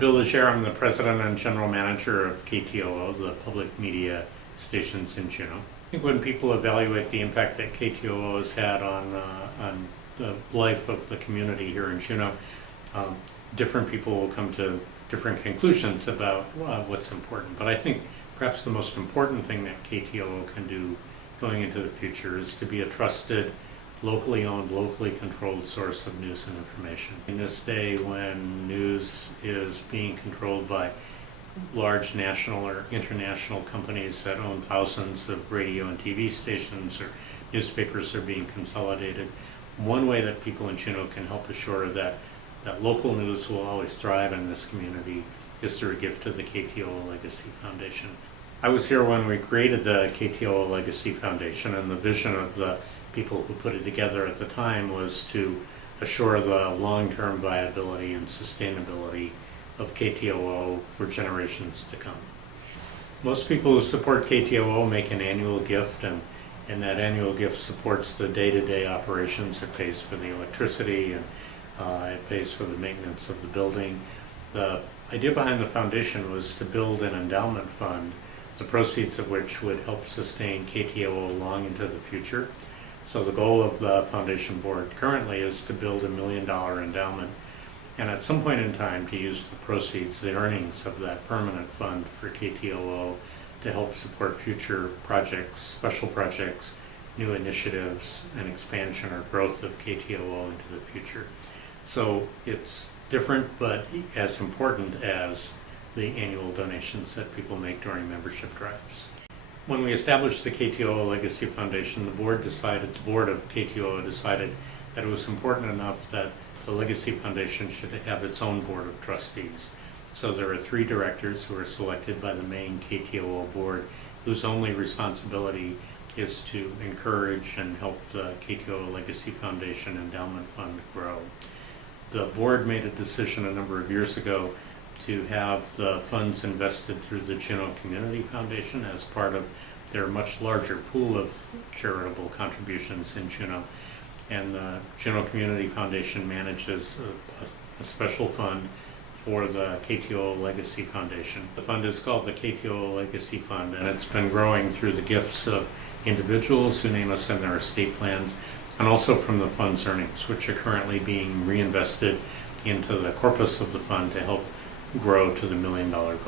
Bill Legere. I'm the president and general manager of KTOO, the public media stations in Juneau. I think when people evaluate the impact that KTOO has had on the life of the community here in Juneau, different people will come to different conclusions about what's important. But I think perhaps the most important thing that KTOO can do going into the future is to be a trusted, locally owned, locally controlled source of news and information. In this day when news is being controlled by large national or international companies that own thousands of radio and TV stations, or newspapers are being consolidated, one way that people in Juneau can help assure that local news will always thrive in this community is through a gift to the KTOO Legacy Foundation. I was here when we created the KTOO Legacy Foundation, and the vision of the people who put it together at the time was to assure the long-term viability and sustainability of KTOO for generations to come. Most people who support KTOO make an annual gift, and that annual gift supports the day-to-day operations. It pays for the electricity, and it pays for the maintenance of the building. The idea behind the foundation was to build an endowment fund, the proceeds of which would help sustain KTOO long into the future. So the goal of the foundation board currently is to build $1 million endowment, and at some point in time to use the proceeds, the earnings of that permanent fund for KTOO to help support future projects, special projects, new initiatives, and expansion or growth of KTOO into the future. So it's different, but as important as the annual donations that people make during membership drives. When we established the KTOO Legacy Foundation, the board of KTOO decided that it was important enough that the Legacy Foundation should have its own board of trustees. So there are 3 directors who are selected by the main KTOO board, whose only responsibility is to encourage and help the KTOO Legacy Foundation Endowment Fund grow. The board made a decision a number of years ago to have the funds invested through the Juneau Community Foundation as part of their much larger pool of charitable contributions in Juneau. And the Juneau Community Foundation manages a special fund for the KTOO Legacy Foundation. The fund is called the KTOO Legacy Fund, and it's been growing through the gifts of individuals who name us in their estate plans, and also from the fund's earnings, which are currently being reinvested into the corpus of the fund to help grow to the $1 million goal.